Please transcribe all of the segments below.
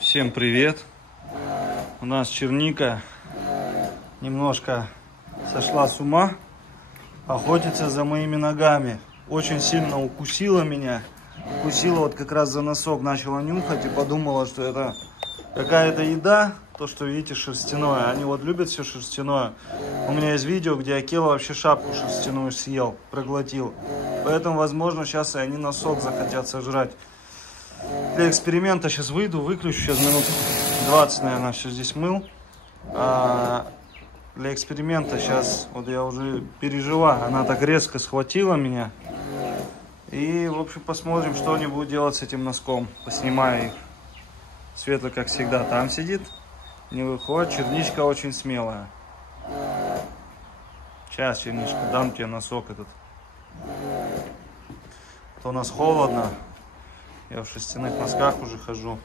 Всем привет! У нас черника немножко сошла с ума, охотится за моими ногами. Очень сильно укусила меня. Укусила вот как раз за носок, начала нюхать и подумала, что это какая-то еда. То, что видите, шерстяное. Они вот любят все шерстяное. У меня есть видео, где Акела вообще шапку шерстяную съел, проглотил. Поэтому, возможно, сейчас и они носок захотят сожрать. Для эксперимента сейчас выйду, выключу. Сейчас минут 20, наверное, все здесь мыл. Для эксперимента сейчас, вот я уже переживаю. Она так резко схватила меня. И, в общем, посмотрим, что они будут делать с этим носком. Поснимаю их. Светлый, как всегда, там сидит. Не выходит. Черничка очень смелая. Сейчас, черничка, дам тебе носок этот. То у нас холодно. Я в шерстяных носках уже хожу.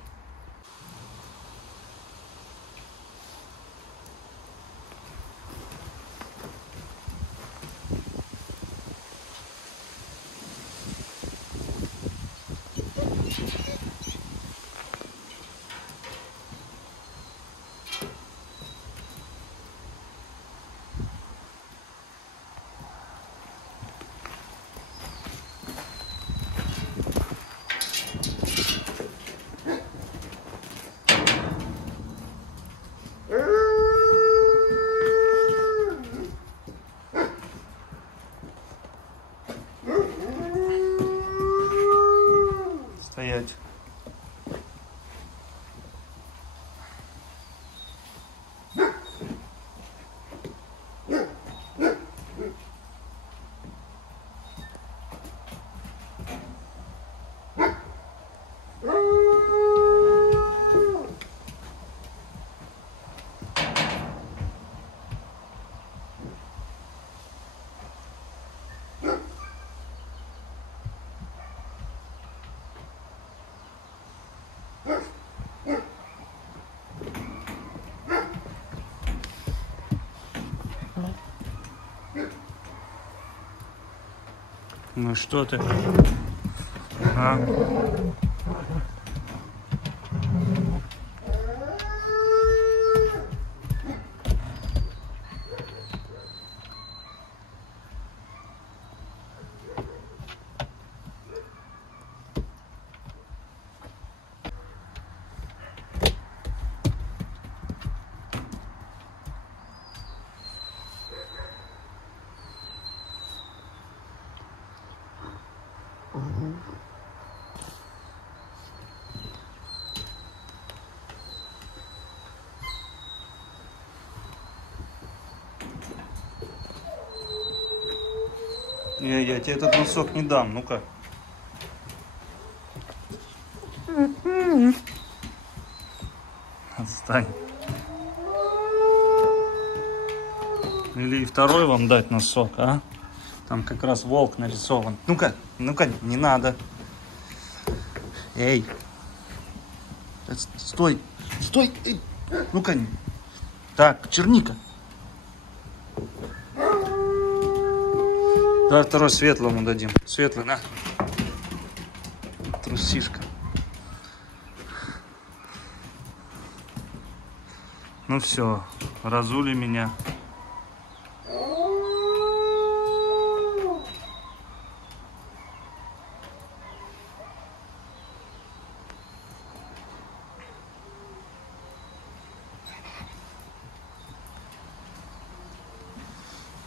Стоять. Ну что ты? А? Я тебе этот носок не дам, ну-ка. Отстань. Или второй вам дать носок, а? Там как раз волк нарисован. Ну-ка, ну-ка, не надо. Эй. Стой, стой. Ну-ка. Так, черника. Давай второй светлому дадим. Светлый, на. Трусишка. Ну все, разули меня.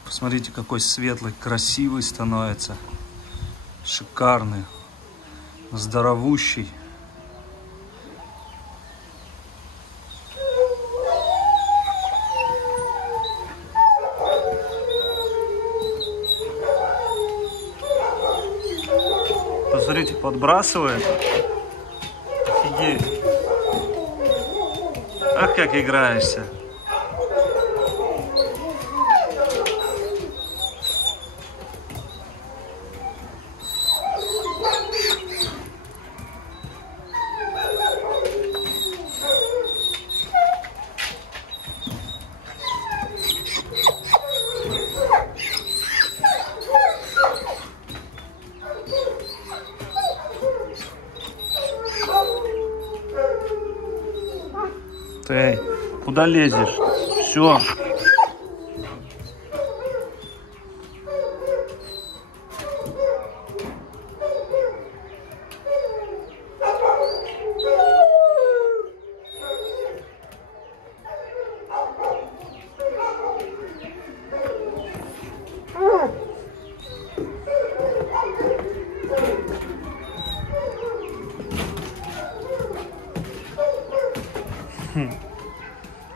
Посмотрите, какой светлый, красивый становится. Шикарный. Здоровущий. Посмотрите, подбрасывает. Офигеть. Ах, как играешься. Эй, куда лезешь? Все.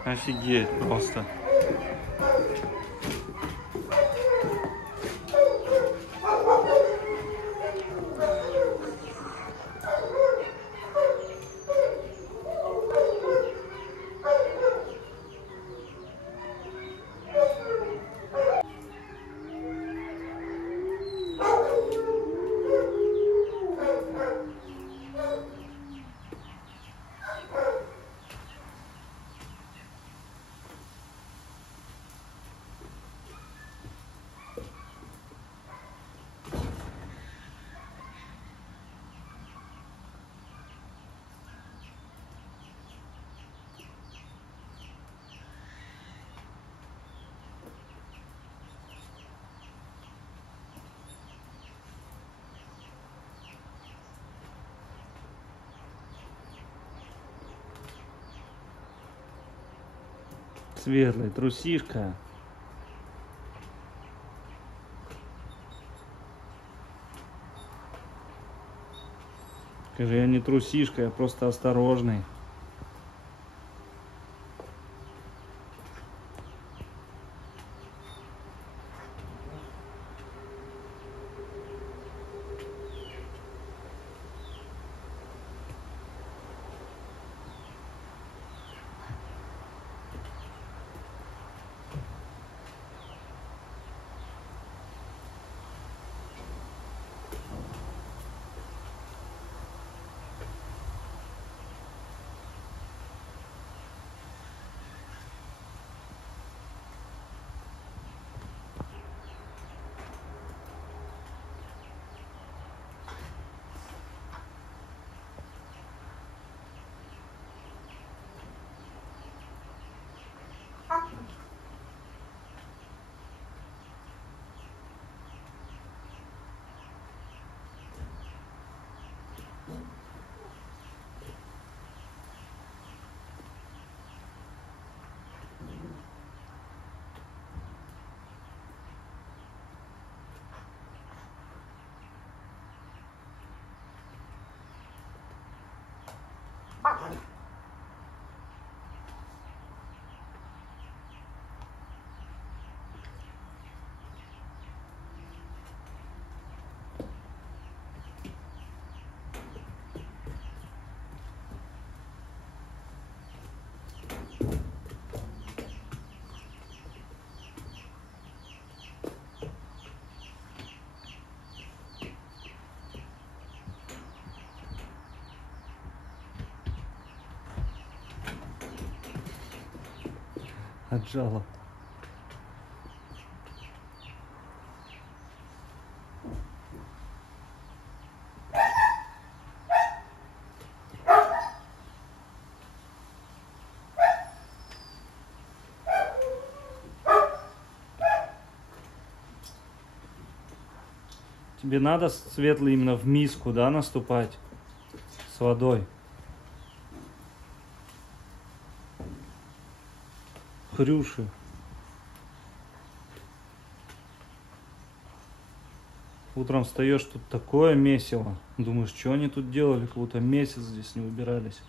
Офигеть просто. Светлый, трусишка. Скажи, я не трусишка, я просто осторожный. Отжала. Тебе надо, Светлый, именно в миску, да, наступать с водой? Хрюши. Утром встаешь, тут такое месиво. Думаешь, что они тут делали? Как будто месяц здесь не убирались.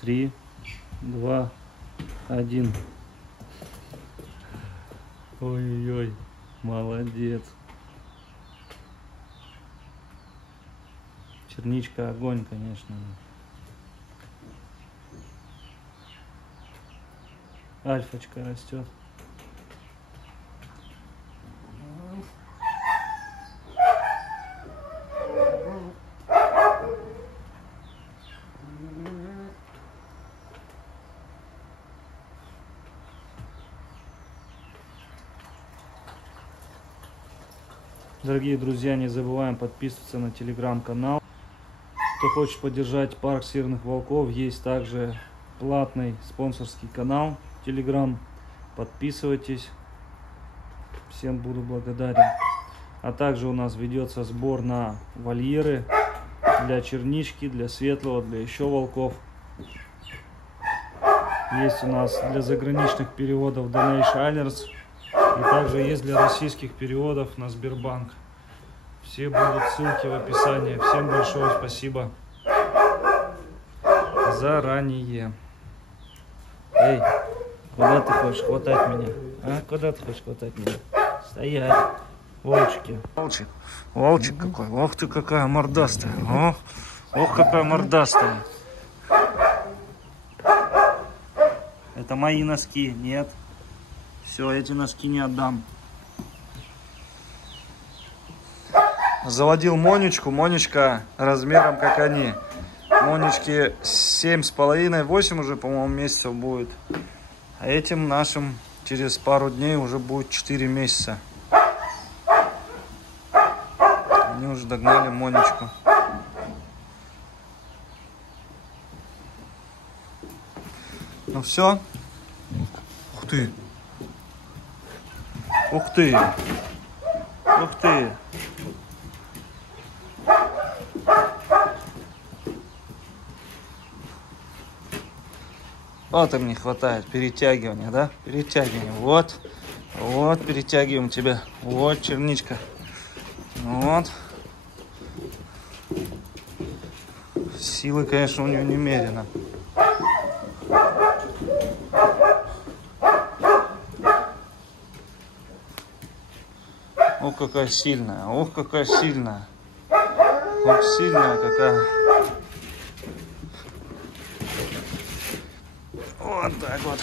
3, 2, 1. Ой-ой-ой, молодец. Черничка огонь, конечно. Альфочка растет. Дорогие друзья, не забываем подписываться на телеграм-канал. Кто хочет поддержать парк северных волков, есть также платный спонсорский канал телеграм. Подписывайтесь. Всем буду благодарен. А также у нас ведется сбор на вольеры для чернички, для светлого, для еще волков. Есть у нас для заграничных переводов Donation Alerts. И также есть для российских переводов на Сбербанк. Все будут ссылки в описании. Всем большое спасибо заранее. Эй, куда ты хочешь хватать меня? А? Куда ты хочешь хватать меня? Стоять. Волчики. Волчик. Волчик какой. Ох ты какая мордастая. Ох, ох какая мордастая. Это мои носки. Нет. Все, эти носки не отдам. Заводил Монечку. Монечка размером как они. Монечке 7,5-8 уже, по-моему, месяцев будет. А этим нашим через пару дней уже будет 4 месяца. Они уже догнали Монечку. Ну все. Ух ты. Ух ты. Ух ты. Вот им не хватает перетягивания, да? Перетягивания. Вот. Вот, перетягиваем тебя. Вот, черничка. Вот. Силы, конечно, у нее немерено. Ох, какая сильная. Ох, какая сильная. Ох, сильная какая. Вот так вот.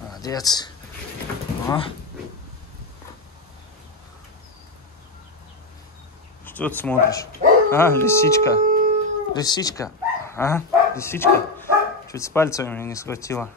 Молодец. О. Что ты смотришь? А, лисичка. Лисичка. А, лисичка. Чуть с пальцами меня не схватила.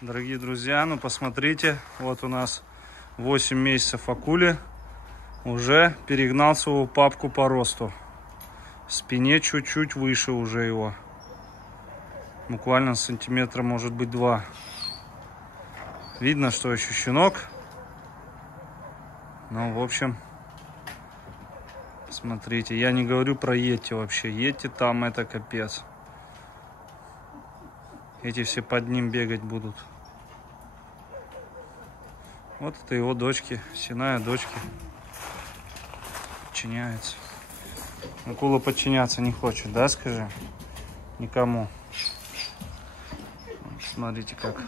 Дорогие друзья, ну посмотрите, вот у нас 8 месяцев акуле, уже перегнал своего папку по росту. В спине чуть-чуть выше уже его, буквально сантиметра, может быть, 2. Видно, что еще щенок. Ну, в общем, смотрите, я не говорю про йети вообще. Йети там это капец. Эти все под ним бегать будут. Вот это его дочки, сеная дочки. Подчиняется. Акула подчиняться не хочет, да, скажи? Никому. Смотрите как.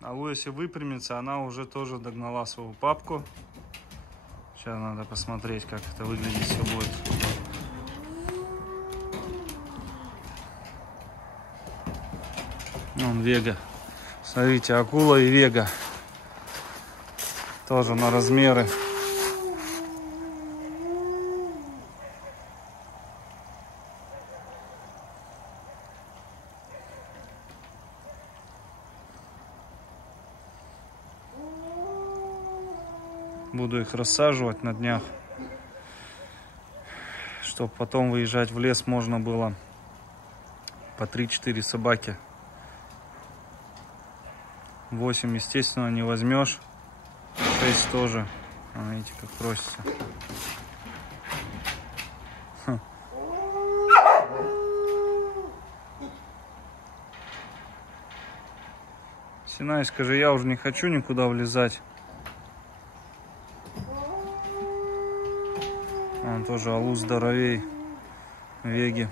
Аллу, если выпрямится, она уже тоже догнала свою папку. Сейчас надо посмотреть, как это выглядит все будет. Вон Вега. Смотрите, акула и Вега. Тоже на размеры. Буду их рассаживать на днях, чтобы потом выезжать в лес можно было по 3-4 собаки. 8, естественно, не возьмешь. 6 тоже. Видите, как просится. Синай, скажи, я уже не хочу никуда влезать. Он тоже алу здоровей. Веги.